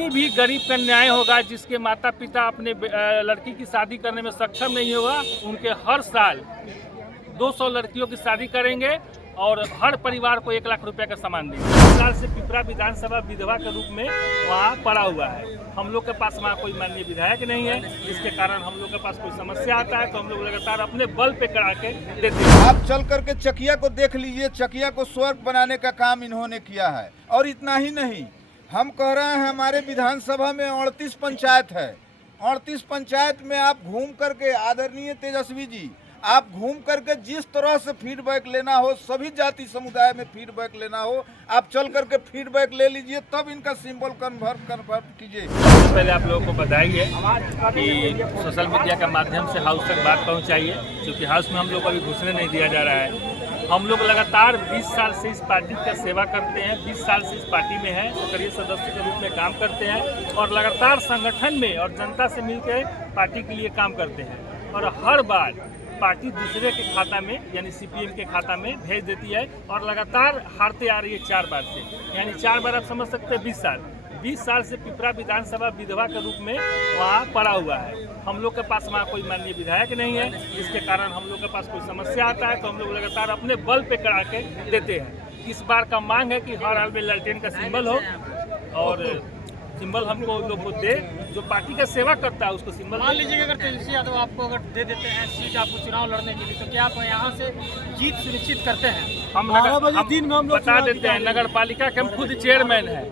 जितनी भी गरीब कन्याएं होगा जिसके माता पिता अपने लड़की की शादी करने में सक्षम नहीं होगा, उनके हर साल 200 लड़कियों की शादी करेंगे और हर परिवार को 1 लाख रुपए का सामान देंगे। इस साल से पिपरा विधानसभा विधवा के रूप में वहाँ पड़ा हुआ है। हम लोग के पास वहाँ कोई माननीय विधायक नहीं है, जिसके कारण हम लोग के पास कोई समस्या आता है तो हम लोग लगातार अपने बल पे करा के देते हैं। आप चल करके चकिया को देख लीजिए, चकिया को स्वर्ग बनाने का काम इन्होंने किया है। और इतना ही नहीं, हम कह रहे हैं हमारे विधानसभा में 38 पंचायत है। 38 पंचायत में आप घूम करके, आदरणीय तेजस्वी जी, आप घूम करके जिस तरह से फीडबैक लेना हो, सभी जाति समुदाय में फीडबैक लेना हो, आप चल करके फीडबैक ले लीजिए, तब इनका सिंबल कन्फर्म कीजिए। पहले आप लोगों को बधाई है कि सोशल मीडिया के माध्यम से हाउस तक बात पहुंचाइए, क्योंकि हाउस में हम लोग को अभी घुसने नहीं दिया जा रहा है। हम लोग लगातार 20 साल से इस पार्टी का सेवा करते हैं, 20 साल से इस पार्टी में हैं, सक्रिय सदस्य के रूप में काम करते हैं और लगातार संगठन में और जनता से मिलकर पार्टी के लिए काम करते हैं। और हर बार पार्टी दूसरे के खाता में यानी सीपीएम के खाता में भेज देती है और लगातार हारते आ रही है 4 बार से, यानी 4 बार आप समझ सकते हैं 20 साल से पिपरा विधानसभा विधवा के रूप में वहाँ पड़ा हुआ है। हम लोग के पास वहाँ कोई माननीय विधायक नहीं है, जिसके कारण हम लोग के पास कोई समस्या आता है तो हम लोग लगातार अपने बल पे करा के देते हैं। इस बार का मांग है कि हर हाल में लालटेन का सिंबल हो और सिंबल हमको लोग को दे, जो पार्टी का सेवा करता है उसको सिंबल। मान लीजिए अगर तेजस्वी यादव आपको अगर दे देते हैं सीट आपको चुनाव लड़ने के लिए, तो क्या आप यहाँ से जीत सुनिश्चित करते हैं? हम बता देते हैं, नगर पालिका के हम खुद चेयरमैन हैं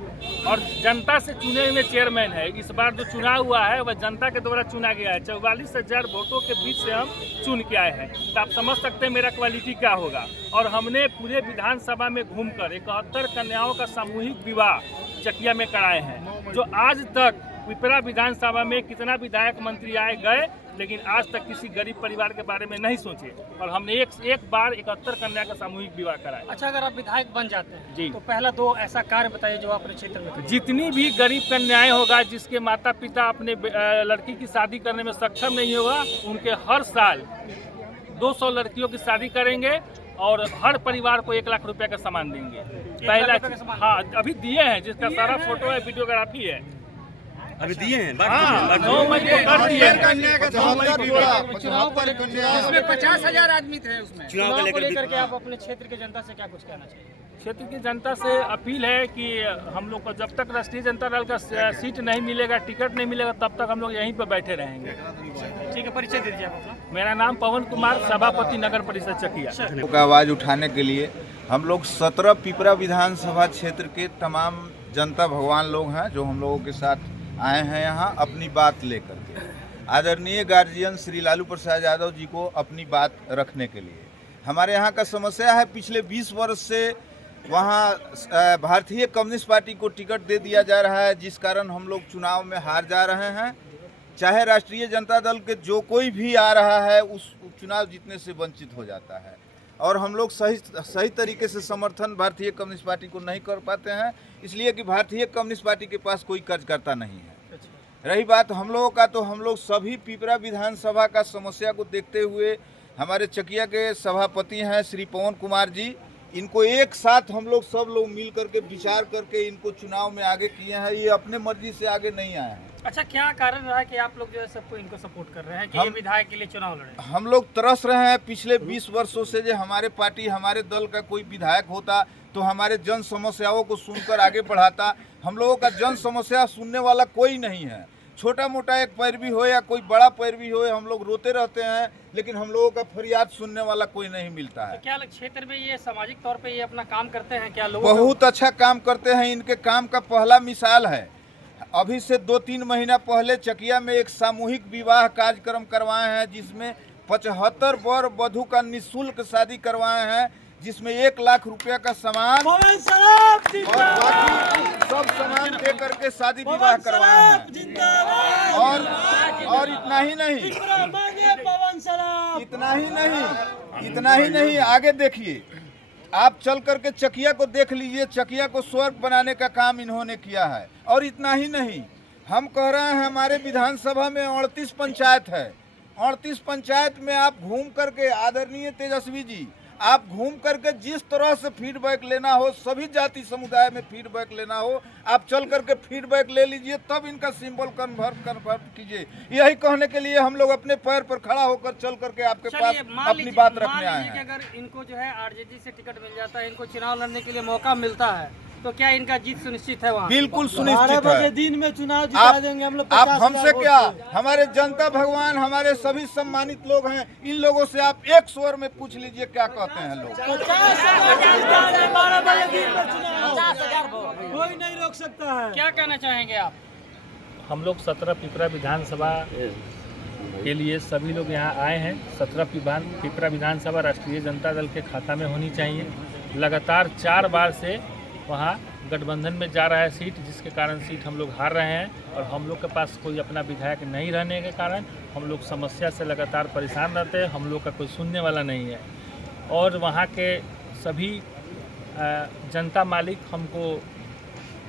और जनता से चुने हुए चेयरमैन है। इस बार जो चुनाव हुआ है वह जनता के द्वारा चुना गया है। 44,000 वोटों के बीच से हम चुन के आए हैं, तो आप समझ सकते हैं मेरा क्वालिटी क्या होगा। और हमने पूरे विधानसभा में घूमकर 71 कन्याओं का सामूहिक विवाह चकिया में कराए हैं, जो आज तक पिपरा विधानसभा में कितना विधायक मंत्री आए गए, लेकिन आज तक किसी गरीब परिवार के बारे में नहीं सोचे। और हमने एक बार 71 कन्या का सामूहिक विवाह कराया। अच्छा, अगर आप विधायक बन जाते हैं जी, तो पहला 2 ऐसा कार्य बताइए जो अपने क्षेत्र में। जितनी भी गरीब कन्याएं होगा जिसके माता पिता अपने लड़की की शादी करने में सक्षम नहीं होगा, उनके हर साल 200 लड़कियों की शादी करेंगे और हर परिवार को 1 लाख रुपए का सामान देंगे। पहला, हाँ, अभी दिए हैं, जिसका सारा फोटो है, वीडियोग्राफी है, अभी दिए हैं। 9 मई को कर दिए हैं। इसमें 50,000 आदमी थे। उसमें चुनाव को लेकर के आप अपने क्षेत्र के जनता से क्या कुछ कहना चाहिए? क्षेत्र की जनता से अपील है कि हम लोग को जब तक राष्ट्रीय जनता दल का सीट नहीं मिलेगा, टिकट नहीं मिलेगा, तब तक हम लोग यहीं पर बैठे रहेंगे। ठीक है, परिचय दे दीजिए आप अपना। मेरा नाम पवन कुमार, सभापति नगर परिषद चकिया। का आवाज़ उठाने के लिए हम लोग 17 पिपरा विधानसभा क्षेत्र के तमाम जनता भगवान लोग हैं, जो हम लोगों के साथ आए हैं यहाँ अपनी बात लेकर के। आदरणीय गार्जियन श्री लालू प्रसाद यादव जी को अपनी बात रखने के लिए। हमारे यहाँ का समस्या है, पिछले 20 वर्ष से वहाँ भारतीय कम्युनिस्ट पार्टी को टिकट दे दिया जा रहा है, जिस कारण हम लोग चुनाव में हार जा रहे हैं। चाहे राष्ट्रीय जनता दल के जो कोई भी आ रहा है, उस चुनाव जीतने से वंचित हो जाता है। और हम लोग सही तरीके से समर्थन भारतीय कम्युनिस्ट पार्टी को नहीं कर पाते हैं, इसलिए कि भारतीय कम्युनिस्ट पार्टी के पास कोई कार्यकर्ता नहीं है। रही बात हम लोगों का, तो हम लोग सभी पिपरा विधानसभा का समस्या को देखते हुए हमारे चकिया के सभापति हैं श्री पवन कुमार जी, इनको एक साथ हम लोग सब लोग मिल करके विचार करके इनको चुनाव में आगे किए हैं। ये अपने मर्जी से आगे नहीं आए हैं। अच्छा, क्या कारण रहा है कि आप लोग जो है सबको इनको सपोर्ट कर रहे हैं कि ये विधायक के लिए चुनाव लड़े? हम लोग तरस रहे हैं पिछले 20 वर्षों से, जो हमारे पार्टी, हमारे दल का कोई विधायक होता तो हमारे जन समस्याओं को सुनकर आगे बढ़ाता। हम लोगों का जन समस्या सुनने वाला कोई नहीं है। छोटा मोटा एक पैरवी हो या कोई बड़ा पैरवी हो, हम लोग रोते रहते हैं, लेकिन हम लोगों का फरियाद सुनने वाला कोई नहीं मिलता है। तो क्या क्षेत्र में ये सामाजिक तौर पे ये अपना काम करते हैं? क्या लोग बहुत अच्छा काम करते हैं। इनके काम का पहला मिसाल है, अभी से 2-3 महीना पहले चकिया में एक सामूहिक विवाह कार्यक्रम करवाए हैं, जिसमें 75 वर वधू का निःशुल्क शादी करवाए हैं, जिसमें 1 लाख रुपया का सामान और बाकी सब सामान दे करके शादी विवाह करवाए हैं। और इतना ही नहीं, आगे देखिए, आप चल करके चकिया को देख लीजिए, चकिया को स्वर्ग बनाने का काम इन्होंने किया है। और इतना ही नहीं, हम कह रहे हैं हमारे विधानसभा में 38 पंचायत है। 38 पंचायत में आप घूम करके, आदरणीय तेजस्वी जी, आप घूम करके जिस तरह से फीडबैक लेना हो, सभी जाति समुदाय में फीडबैक लेना हो, आप चल करके फीडबैक ले लीजिए, तब इनका सिंबल कन्वर्ट कीजिए। यही कहने के लिए हम लोग अपने पैर पर खड़ा होकर चल करके आपके पास अपनी बात रखने आए हैं। अगर इनको जो है आरजेडी से टिकट मिल जाता है, इनको चुनाव लड़ने के लिए मौका मिलता है, तो क्या इनका जीत सुनिश्चित है? वहाँ बिल्कुल सुनिश्चित है। दिन में चुनाव जिता देंगे हम लोग। आप हमसे क्या, हमारे जनता भगवान, हमारे सभी सम्मानित लोग हैं, इन लोगों से आप एक स्वर में पूछ लीजिए क्या कहते हैं लोग। 12 बजे दिन में चुनाव, कोई नहीं रोक सकता है। क्या कहना चाहेंगे आप? हम लोग 17 पिपरा विधानसभा के लिए सभी लोग यहाँ आए हैं। 17 पिपरा विधानसभा राष्ट्रीय जनता दल के खाता में होनी चाहिए। लगातार 4 बार से वहाँ गठबंधन में जा रहा है सीट, जिसके कारण सीट हम लोग हार रहे हैं। और हम लोग के पास कोई अपना विधायक नहीं रहने के कारण हम लोग समस्या से लगातार परेशान रहते हैं। हम लोग का कोई सुनने वाला नहीं है। और वहाँ के सभी जनता मालिक हमको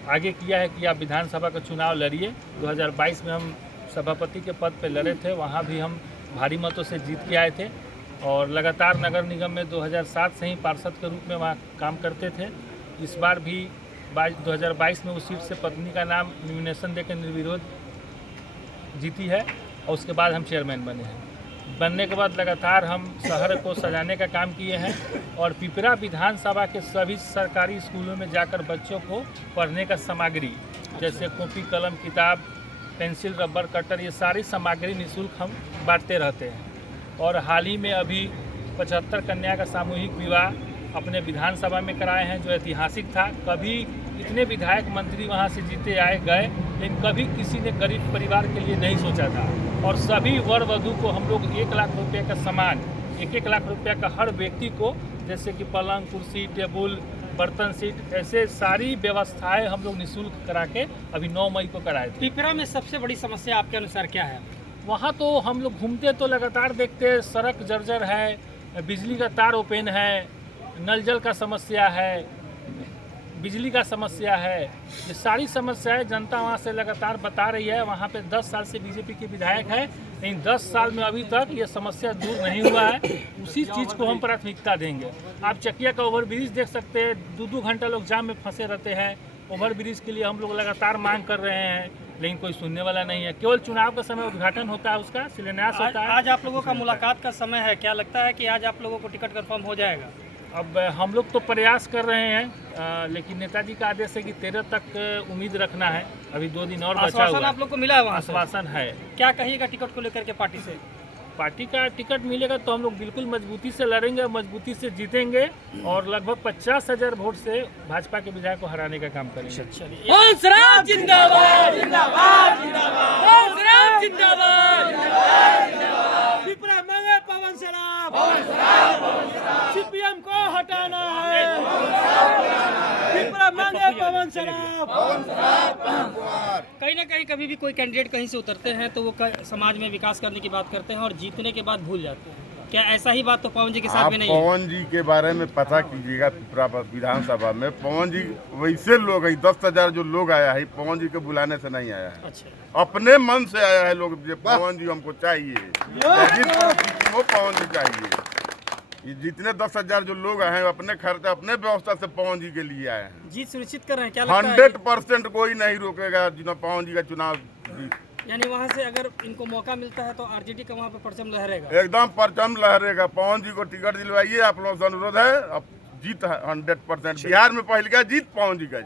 आगे किया है कि आप विधानसभा का चुनाव लड़िए। 2022 में हम सभापति के पद पे लड़े थे, वहाँ भी हम भारी मतों से जीत के आए थे। और लगातार नगर निगम में 2007 से ही पार्षद के रूप में वहाँ काम करते थे। इस बार भी 2022 में उस सीट से पत्नी का नाम नॉमिनेशन देकर निर्विरोध जीती है। और उसके बाद हम चेयरमैन बने हैं। बनने के बाद लगातार हम शहर को सजाने का काम किए हैं। और पिपरा विधानसभा के सभी सरकारी स्कूलों में जाकर बच्चों को पढ़ने का सामग्री, जैसे कॉपी, कलम, किताब, पेंसिल, रबर, कटर, ये सारी सामग्री निःशुल्क हम बांटते रहते हैं। और हाल ही में अभी 75 कन्या का सामूहिक विवाह अपने विधानसभा में कराए हैं, जो ऐतिहासिक था। कभी इतने विधायक मंत्री वहां से जीते आए गए, लेकिन कभी किसी ने गरीब परिवार के लिए नहीं सोचा था। और सभी वर वधू को हम लोग 1 लाख रुपये का सामान, 1-1 लाख रुपये का हर व्यक्ति को, जैसे कि पलंग, कुर्सी, टेबल, बर्तन सीट, ऐसे सारी व्यवस्थाएं हम लोग निःशुल्क करा के अभी 9 मई को कराए थे। पिपरा में सबसे बड़ी समस्या आपके अनुसार क्या है? वहाँ तो हम लोग घूमते तो लगातार देखते, सड़क जर्जर है, बिजली का तार ओपन है, नल जल का समस्या है, बिजली का समस्या है। ये सारी समस्याएं जनता वहाँ से लगातार बता रही है। वहाँ पे 10 साल से बीजेपी के विधायक है, लेकिन 10 साल में अभी तक ये समस्या दूर नहीं हुआ है। उसी चीज़ को हम प्राथमिकता देंगे। आप चकिया का ओवरब्रिज देख सकते हैं, 2-2 घंटा लोग जाम में फंसे रहते हैं। ओवरब्रिज के लिए हम लोग लगातार मांग कर रहे हैं, लेकिन कोई सुनने वाला नहीं है। केवल चुनाव का समय उद्घाटन होता है, उसका शिलान्यास होता है। आज आप लोगों का मुलाकात का समय है, क्या लगता है कि आज आप लोगों को टिकट कंफर्म हो जाएगा? अब हम लोग तो प्रयास कर रहे हैं, लेकिन नेताजी का आदेश है कि 13 तक उम्मीद रखना है। अभी 2 दिन और बचा हुआ है। आप लोग को मिला है वहाँ से? आश्वासन है। क्या कहिएगा टिकट को लेकर के पार्टी से? पार्टी का टिकट मिलेगा तो हम लोग बिल्कुल मजबूती से लड़ेंगे, मजबूती से जीतेंगे और लगभग 50,000 वोट से भाजपा के विधायक को हराने का काम करेंगे। जिंदाबाद जिंदाबाद जिंदाबाद जिंदाबाद। पिपरा मांगे पवन सराफ, सीपीएम को हटाना है। पिपरा मांगे पवन सराफ। कहीं ना कहीं कभी भी कोई कैंडिडेट कहीं से उतरते हैं तो वो समाज में विकास करने की बात करते हैं और जीतने के बाद भूल जाते हैं। क्या ऐसा ही बात तो पवन जी के साथ में नहीं है? पवन जी के बारे में पता कीजिएगा। पिपरा विधानसभा में पवन जी वैसे लोग हैं, 10,000 जो लोग आया है पवन जी के बुलाने से नहीं आया है। अच्छा, अपने मन से आया है लोग, पवन जी हमको चाहिए, वो पवन जी चाहिए। ये जितने 10,000 जो लोग आए हैं अपने खर्चा अपने व्यवस्था से पवन जी के लिए आए हैं। जीत सुनिश्चित कर रहे हैं? क्या लगता है 100% कोई नहीं रोकेगा जिन्होंने पवन जी का चुनाव। यानी वहाँ से अगर इनको मौका मिलता है तो आरजेडी का वहाँ पे परचम लहरेगा? एकदम परचम लहरेगा। पवन जी को टिकट दिलवाइए, आप लोगों से अनुरोध है। अब जीत है 100%। बिहार में पहले का जीत पवन जी का।